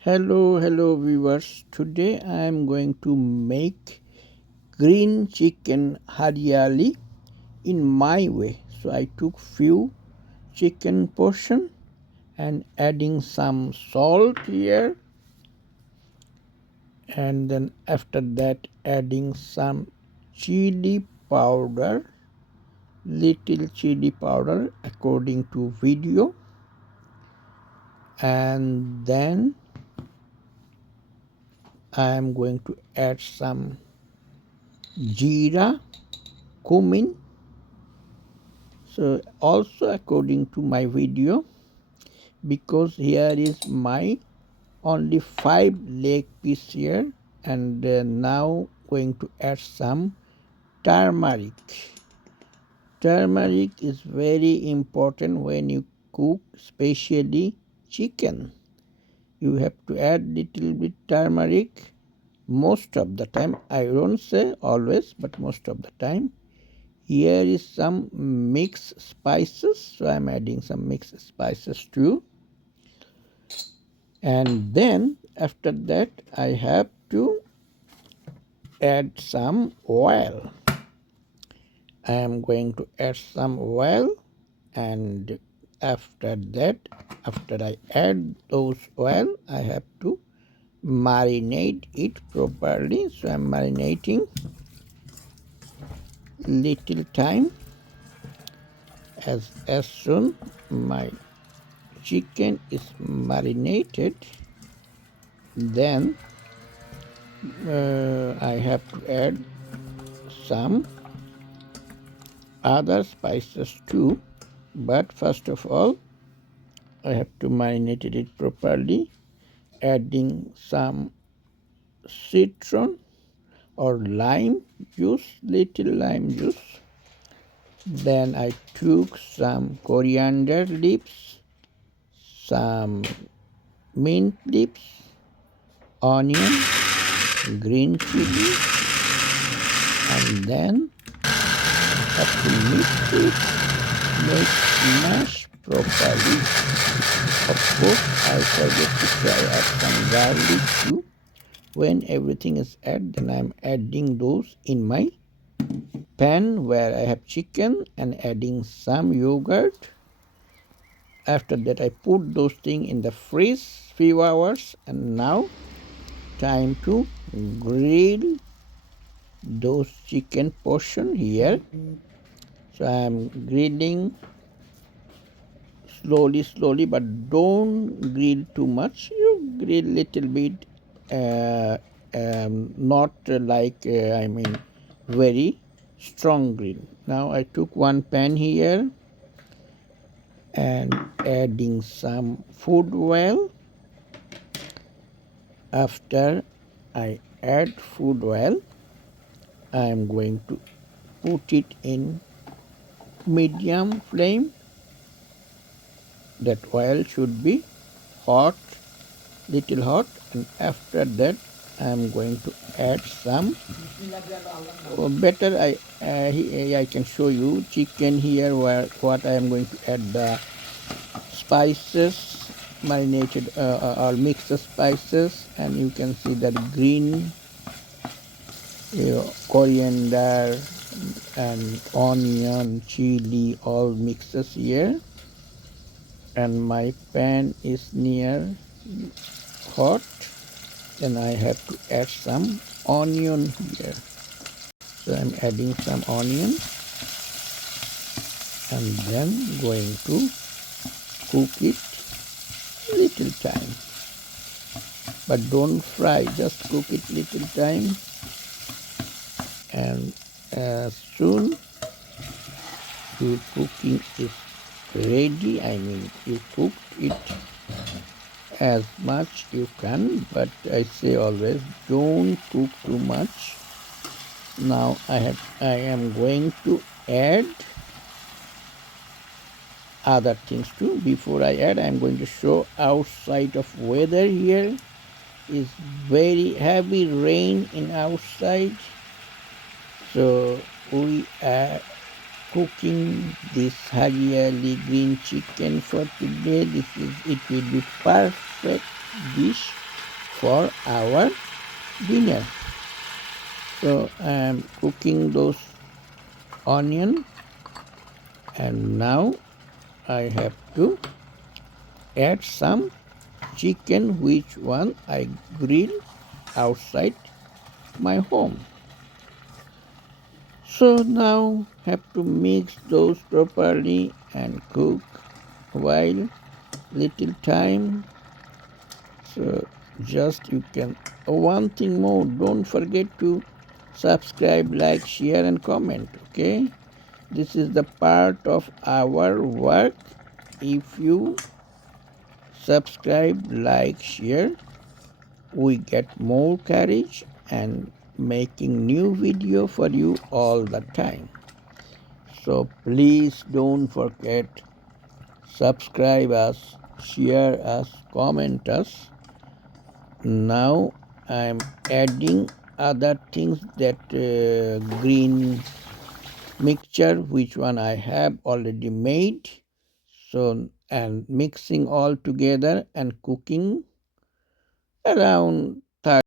Hello viewers. Today I am going to make green chicken haryali in my way. So I took few chicken portion and adding some salt here, and then after that adding some chili powder, little chili powder according to video, and then I am going to add some jeera, cumin. So also according to my video, because here is my only 5 leg piece here, and now going to add some turmeric. Turmeric is very important when you cook, especially chicken. You have to add little bit turmeric most of the time. I don't say always, but most of the time. Here is some mixed spices, so I'm adding some mixed spices too. And then after that I have to add some oil. I am going to add some oil, and after that, after I add those oil, I have to marinate it properly. So I'm marinating little time. As soon my chicken is marinated, then I have to add some other spices too, but first of all I have to marinate it properly, adding some citron or lime juice, little lime juice. Then I took some coriander leaves, some mint leaves, onion, green chili, and then have to mix it, mash properly. Of course, I forget to try add some garlic too. When everything is added, then I'm adding those in my pan where I have chicken and adding some yogurt. After that, I put those things in the fridge few hours, and now time to grill those chicken portion here. So I'm grilling slowly, but don't grill too much. You grill little bit, not like very strong grill. Now I took one pan here and adding some food oil. After I add food oil, I am going to put it in medium flame. That oil should be hot, little hot, and after that I am going to add some better. I can show you chicken here where what I am going to add the spices, marinated or mixed spices, and you can see that green coriander and onion, chili, all mixes here. And my pan is near hot, then I have to add some onion here. So I'm adding some onion and then going to cook it little time, but don't fry, just cook it little time. And as soon your cooking is ready, you cooked it as much you can, but I say always don't cook too much. Now I am going to add other things too. Before I add, I am going to show outside of weather. Here is very heavy rain in outside, so we are cooking this haryali green chicken for today. It will be perfect dish for our dinner. So I am cooking those onion, and now I have to add some chicken, which one I grill outside my home. So now have to mix those properly and cook while little time. So just you can, one thing more, don't forget to subscribe, like, share and comment. Okay, this is the part of our work. If you subscribe, like, share, we get more courage and making new video for you all the time. So please don't forget, subscribe us, share us, comment us. Now I'm adding other things, that green mixture, which one I have already made. So, and mixing all together and cooking around